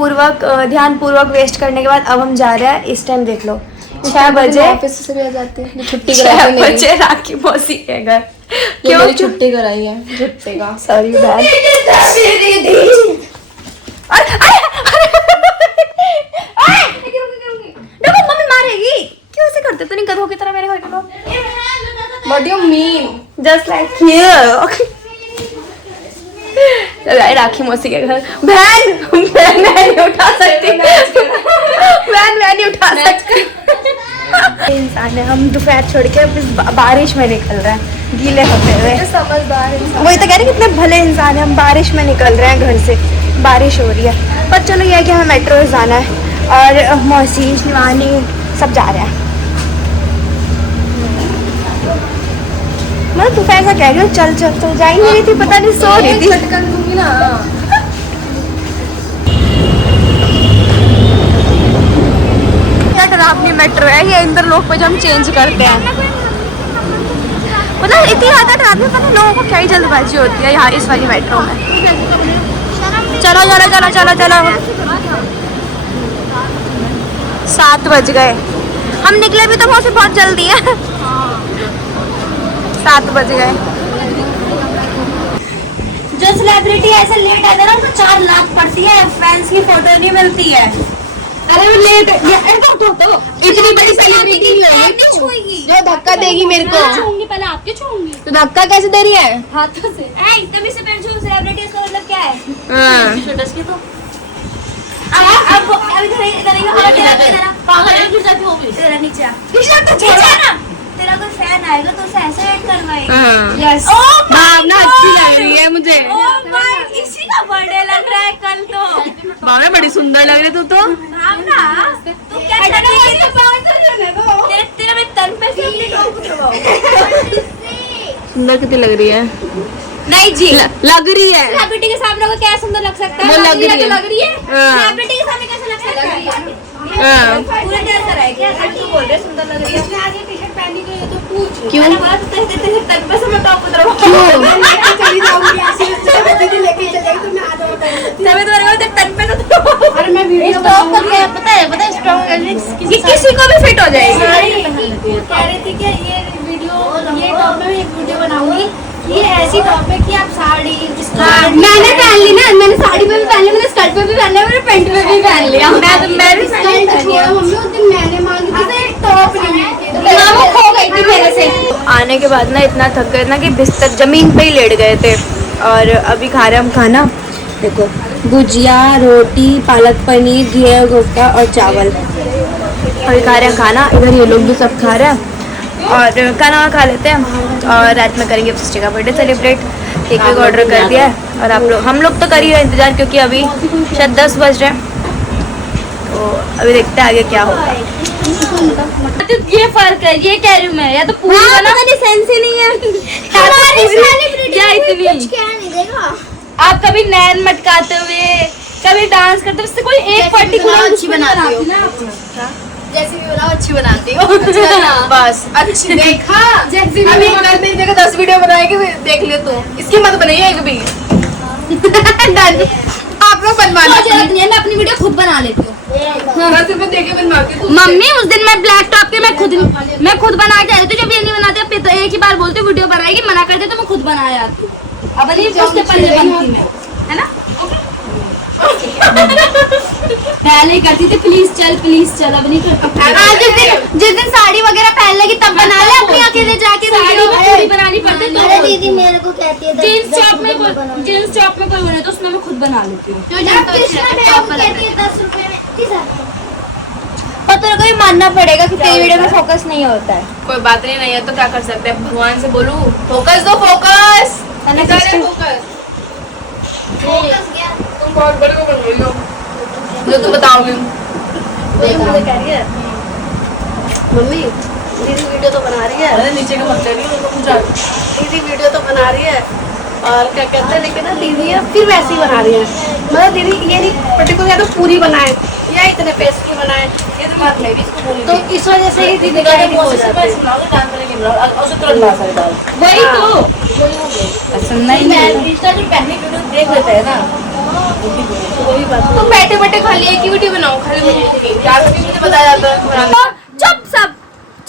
ध्यान पूर्वक वेस्ट करने के बाद अब हम जा रहे हैं। इस टाइम देख लो 6 बजे ऑफिस से भी आ जाते हैं, छुट्टी 6 बजे राखी मौसी के घर। क्यों छुट्टी कराई है छुट्टी का? Sorry bad. देखो मम्मी मारेगी। क्यों ऐसे करते? तो नहीं गधों की तरह मेरे घर के लोग। What do you mean? Just like you. राखी मौसी के घर। बहन नहीं उठा सकती। बहन नहीं उठा सकती। इंसान है, हम दोपहर छोड़ के अब इस बारिश में निकल रहे हैं गीले होते हुए। समझदार इंसान। वही तो कह रहे कितने भले इंसान है। हम बारिश में निकल रहे हैं घर से, बारिश हो रही है पर चलो ये है कि हमें मेट्रो से जाना है और मौसी शिवानी सब जा रहे हैं। मैं दोपहर का कह रही हूँ चल चल तो जा ही नहीं रही थी, पता नहीं सो रही थी। कर दूंगी ना। डरावनी मेट्रो है ये, इंदर लोग पे जो हम चेंज करते हैं मतलब इतनी ज्यादा डरावनी, पता नहीं लोगों को क्या ही जल्दबाजी होती है यहाँ इस वाली मेट्रो में। चलो चलो चलो चलो चलो 7 बज गए। हम निकले भी तो वहाँ से बहुत जल्दी है। 7 बज गए। जो सेलिब्रिटी ऐसे लेट आते ना उनको 4 लाख पड़ती है, फैंस की फोटो नहीं मिलती है। अरे वो लेट इतनी बड़ी सेलिब्रिटी होगी जो धक्का देगी मेरे को। छूंगी पहले आपके छूंगी तो धक्का कैसे दे रही है? हाथों से। तभी से पहले जो सेलिब्रिटी इसका मतलब क्या है? हाँ। अब नीचे ना तेरा कोई फैन आएगा तो उसे ऐसे ऐड करवाएगा। यस भावना अच्छी लग रही है मुझे। इसी का बर्थडे लग रहा है कल तो। भावना बड़ी सुंदर लग रही तू तो। भावना तू क्या तेरा मैं तन पे से अपनी टोप उतरवाऊं। सुंदर कितनी लग रही है? नहीं जी लग रही है। सेलिब्रिटी के सामने को क्या सुंदर लग सकता है? वो लग रही है। लग रही है। हाँ। सेलिब्रिटी के सामने कैसे लग सकता है? हाँ। पूरे तैयार करा है क्या? तू बोल रहे सुंदर लग रही है। इसने आज ये टी-शर्ट पहनी तो ये तो पूछ। क्यों? मैंने बोला तेरे तन पे से मैं टॉप उतरवाऊं। क्यों? चली जाऊंगी ऐसे लेके चलेगी तो मैं आ जाऊंगा। तभी तो मेरे को तेरे तन पे से उतरवाऊं। अरे मैं वीडियो स्टॉप कर लिया पता है स्ट्रॉन्ग ये किसी को भी फिट हो जाएगी। कह रही थी कि ये टॉप में एक वीडियो बनाऊंगी। ये ऐसी टॉप है कि आप साड़ी मैंने पहन ली ना, मैंने साड़ी पे भी पहन ली, मैंने स्कर्ट पे भी पहन लिया, मैंने पैंट पे भी पहन लिया। मैं भी मम्मी उस दिन मैंने मांगी थी तो एक टॉप नहीं ना वो खो गई थी मेरे से। आने के बाद ना इतना थक गए ना कि बिस्तर जमीन पे ही लेट गए थे। और अभी खा रहे हम खाना, देखो भुजिया, रोटी, पालक पनीर, घी कोफ्ता और चावल। अभी खा रहे हैं खाना, इधर ये लोग भी सब खा रहे हैं और खाना खा लेते हैं। और रात में करेंगे सिस्टर का बर्थडे सेलिब्रेट। केक भी ऑर्डर कर दिया है और हम लोग तो कर ही रहे इंतजार क्योंकि अभी शायद 10 बज रहे हैं। तो अभी देखते हैं आगे क्या होगा। ये फर्क है, ये कह रही हूँ मैं। या तो पूरी बना सेंस ही नहीं है क्या इतनी। आप कभी नैन मटकाते हुए, कभी डांस करते हुए, उससे कोई एक पर्टिकुलर अच्छी बनाती हो ना। जैसे भी बोला अच्छी बनाती हो। बस अच्छी देखा जैसे अभी कर दे देखो 10 वीडियो बनाएगी देख लियो तू। इसकी मत बनाइए एक भी। आप लोग बनवाना। मैं अपनी वीडियो खुद बना लेती हूँ। 10 रुपए देके बनवाती हूँ। मम्मी उस दिन मैं ब्लैक टॉप के मैं खुद बना के आई थी। जब ये नहीं बनाते फिर तो एक ही बार बोलती वीडियो बनाएगी, मना करते तो मैं खुद बनाया आती हूँ। अब नहीं उसके पहले बनती मैं, है ना। पहले ही करती थी प्लीज चल अब नहीं करती। जिस दिन साड़ी वगैरह पहन लेगी तब बना ले अपनी अकेले जाके साड़ी में पूरी बनानी पड़ती है। अरे दीदी मेरे को कहती है जीन्स टॉप में कोई बने तो उसमें मैं खुद बना लेती हूँ। कहती है 10 रुपए में पर तेरे को ये मानना पड़ेगा कि तेरी वीडियो में फोकस नहीं होता है। कोई बात नहीं है तो क्या कर सकते हैं, भगवान से बोलूं फोकस दो फोकस। तुम बहुत बड़े को बन रही हो जो तुम बताओगे। मम्मी दीदी वीडियो तो बना रही है। अरे नीचे का मत करिए तो पूछा। दीदी वीडियो तो बना रही है और क्या कहते हैं लेकिन ना दीदी है फिर वैसी बना रही है। मतलब दीदी ये नहीं पर्टिकुलर या तो पूरी बनाए या इतने पेस्ट की बनाए ये तो बात मैं भी इसको बोली तो इस वजह से ही दीदी का नहीं हो जाता है। डांस करेंगे और उसे तुरंत डांस करेगा वही तो सुनना ही नहीं इंस्टा जो पहले वीडियो देख लेते हैं ना वही बात तुम बैठे बैठे खाली एक ही वीडियो बनाओ, खाली मुझे बताया जाता है चुप सब,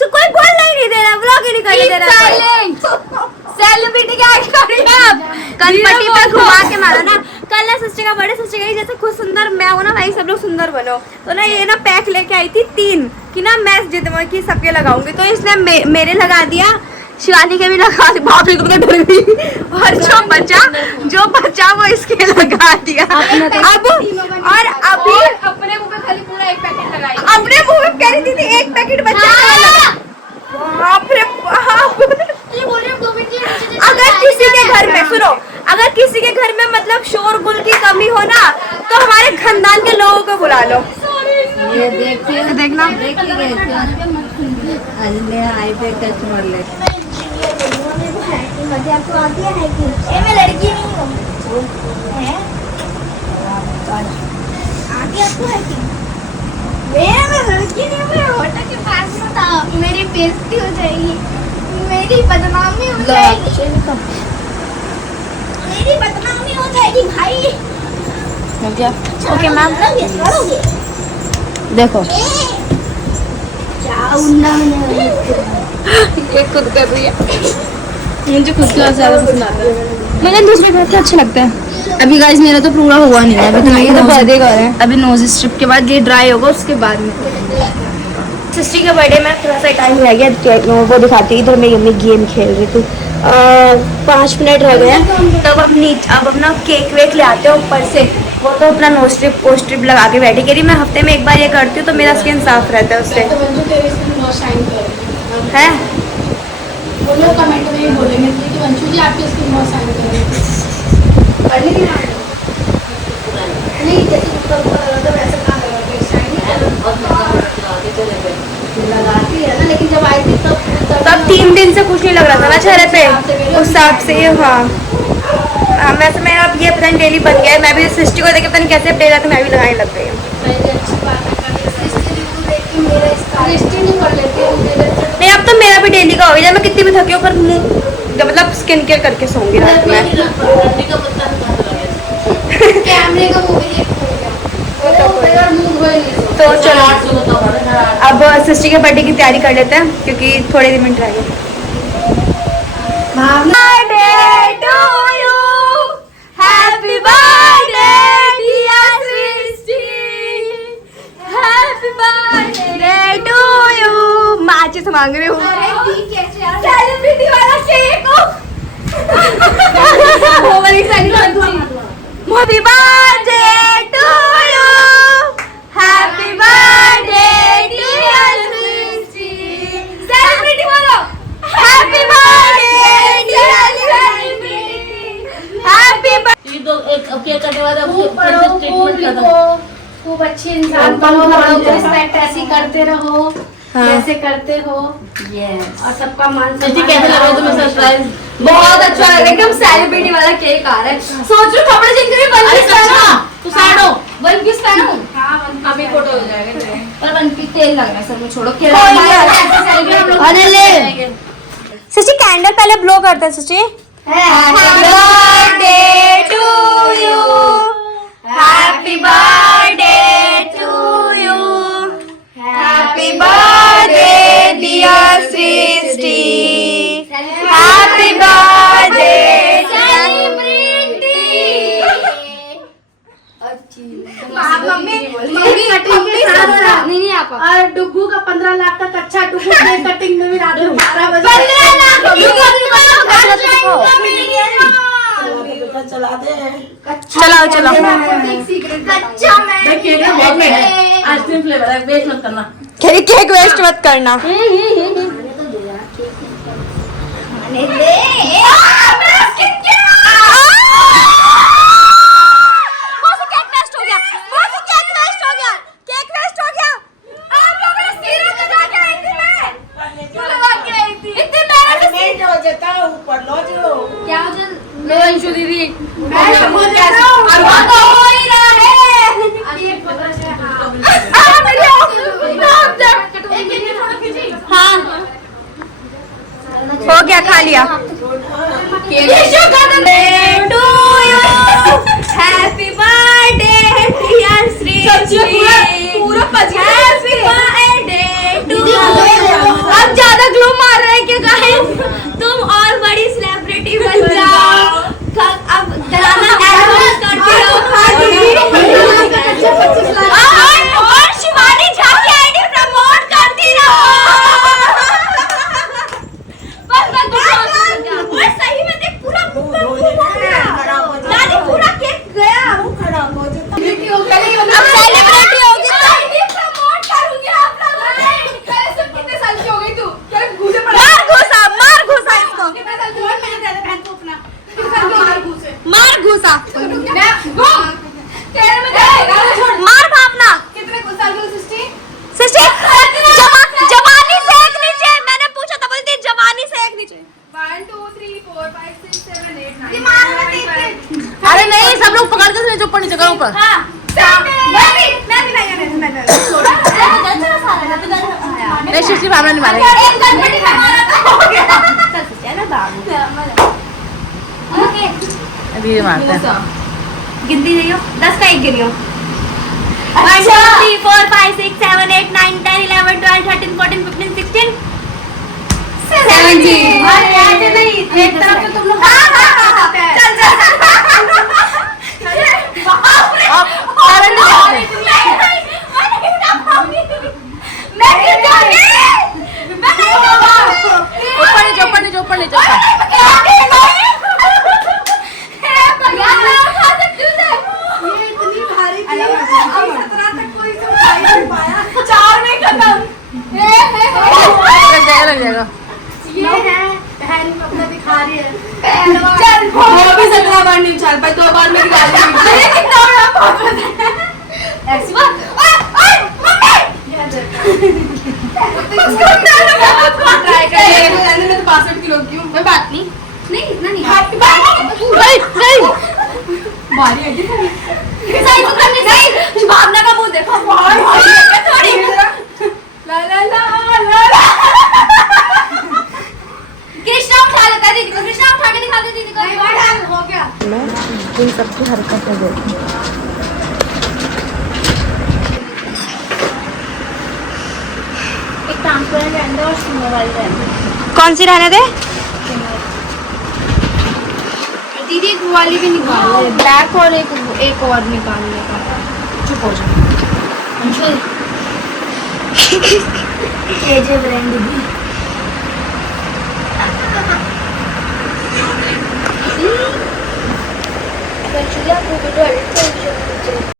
तो कोई बोल नहीं दे रहा, व्लॉग ही नहीं करने दे रहा। सेलिब्रिटी क्या कर रही है आप? कनपट्टी पे घुमा के मारा ना। कल ना सिस्टर का बड़े सिस्टर का जैसे खुद सुंदर मैं हूँ ना भाई, सब लोग सुंदर बनो। तो ना ये ना पैक लेके आई थी 3 कि ना मैं जितना की सबके लगाऊंगी, तो इसने मेरे लगा दिया, शिवानी के भी लगा दिया। बाप रे, तुम तो डर गई। और जो बचा वो इसके लगा दिया। अब और अभी अपने मुंह पे खाली पूरा एक पैकेट लगाई। अपने मुंह में कह रही थी 1 पैकेट बचा है। बाप रे बाप। अगर किसी के घर में सुनो, अगर किसी के घर में मतलब शोरगुल की कमी हो ना, तो हमारे खानदान के लोगों को बुला लो। ये देखिए देखना मैं लड़की नहीं हूँ, आगे आपको है कि मैं लड़की नहीं हूँ, मैं होटल के पास में था, मेरी बेइज्जती हो जाएगी, मेरी बदनामी हो जाएगी, मेरी बदनामी हो जाएगी भाई। ओके मैम, लड़ोगे देखो क्या उन्ना मैंने ये खुद कर रही है। मुझे खुद का ज्यादा पसंद आता है। मुझे दूसरे घर के अच्छे लगते हैं। अभी गाइस मेरा तो पूरा हुआ नहीं है, अभी तो ये तो बर्थडे का है। अभी नोज स्ट्रिप के बाद ये ड्राई होगा, उसके बाद में सिस्टर का बर्थडे में थोड़ा सा टाइम रह गया, वो दिखाती इधर मेरी मम्मी गेम खेल रही थी। 5 मिनट रह गए, तब अब अपना केक वेक ले आते हैं ऊपर से। वो तो अपना नो स्ट्रिप पोस्ट स्ट्रिप लगा के बैठी, कह रही मैं हफ्ते में 1 बार ये करती हूँ तो मेरा स्किन साफ रहता है उससे। है वो लोग कमेंट में भी बोलेंगे कि वंशु जी आपकी स्किन बहुत शाइन कर रही है। कर ली ना? नहीं, जैसे ऊपर लगा तो वैसे कहाँ लगा, शाइन लगाती है ना, लेकिन जब आई थी तब 3 दिन से कुछ नहीं लग रहा था ना चेहरे पे, उस हिसाब से। हाँ वैसे मैं अब ये पता नहीं डेली बन गया है। मैं भी सिस्टी को देख के पता नहीं कैसे अपडेट आता, मैं भी लगाने लग गई हूँ। नहीं अब तो मेरा भी डेली का हो गया, मैं कितनी भी थकी हूँ पर मुँह मतलब स्किन केयर करके सोऊंगी रात में। कैमरे का वो भी तो चलो अब सिस्टी के बर्थडे की तैयारी कर लेते हैं क्योंकि थोड़े दिन मिनट रह गए। Happy birthday dear Srishti, Happy birthday to you। माचिस मांग रही हूँ, सेलिब्रिटी वाला cake. Happy birthday to you, Happy birthday dear Srishti। Celebrity बोलो, Happy birthday dear Srishti, Happy birthday। तो एक केक कटने वाला खूब अच्छे इंसान बनो, बड़ों को रिस्पेक्ट ऐसी करते रहो जैसे करते हो। और सबका मान कैसे लगा तुम्हें सरप्राइज? बहुत अच्छा लग रहा है, एकदम सेलिब्रिटी वाला केक आ रहा है। सोच रही कपड़े जिनके भी वन पीस पहनो, तू साइड हो, वन पीस पहनो। अभी फोटो हो जाएगा। पर वन पीस तेल लग रहा है, सब में छोड़ो। अरे ले सिस्टी कैंडल पहले ब्लो करते हैं सिस्टी। Happy birthday to you, happy birthday to you, happy birthday dear Srishti, happy birthday celebrity. नहीं आप और डुग्गू का 15 लाख का कच्चा डुग्गू केक कटिंग में भी रात में 12 बजे चला दे। चलाओ चलाओ। कच्चा मैं आइसक्रीम फ्लेवर है, वेस्ट मत करना। केक वेस्ट मत करना। वंशु दीदी हो गया, खा लिया। हैप्पी बर्थडे डियर श्री, पूरा हैप्पी बर्थडे टू यू। अब ज्यादा ग्लो मार रहे हैं क्या गाइस? तुम और बड़ी सेलिब्रिटी बन जाओ। अब डराना एडवांस करते हो। और शिवानी झा की आईडी प्रमोट करती रहो। बस और सही में देख पूरा लाली पूरा केक गया। अब सेलिब्रिटी होगी तो प्रमोट करूंगी आप लोगों ने। कितने साल की हो गई तू? क्या घूसे पड़ा? मार घुसा इसको। कितने साल की हो गई? मैंने तेरे बहन को अपना कितने साल की मार घूसे? मार घुसा। तेरे में जाएगा छोड़। मार भावना। कितने साल की हो सिस्टी? सिस्टर जवानी से एक नीचे। मैंने पूछा था, बोलती जवानी से एक नीचे। 1 2 3 4 5 6 7 8 9 दिमाग में देख के। अरे नहीं, सब लोग पकड़ के जो ऊपर नीचे करो ऊपर। हाँ मैं भी नहीं शिष्टी भावना नहीं मारेगी। एक गणपति में मारा था हो गया। अभी ये मारते हैं। गिनती नहीं हो, 10 का 1 गिनियो। 1 2 3 4 5 6 7 8 9 10 11 12 13 14 15 16 17। अरे ऐसे नहीं, एक तरफ से तुम लोग चल ऊपर नीचे। ये इतनी भारी थी, अब 17 तक कोई इसे उठा ही नहीं पाया। 4 में खत्म। लग जाएगा। ये है बहन अपना दिखा रही है। चल वो भी 17 बार नहीं उछाल पाई, 2 बार में दिखा रही है। कितना बड़ा बहुत है। ऐसी बात। ओए मम्मी ट्राई कर। मैं तो 62 किलो की हूँ। कोई बात नहीं, नहीं इतना नहीं। नहीं बारी है सही तो करनी सही। भावना का मुंह देखो। थोड़ी ला ला ला ला कृष्णा उठा लेता है दीदी को, कृष्णा उठा के दिखा दे दीदी को। हो गया। मैं इन सबकी हरकतें देखूं। एक ट्रांसपेरेंट रहने दो और स्नो वाली रहने दो। कौन सी रहने दे? दीदी एक वाली भी निकाल ले, ब्लैक और एक और निकालने का। चुप हो जा अंशुल। केजे ब्रांड दीदी। एक्चुअली आपको वीडियो एडिट करनी चाहिए।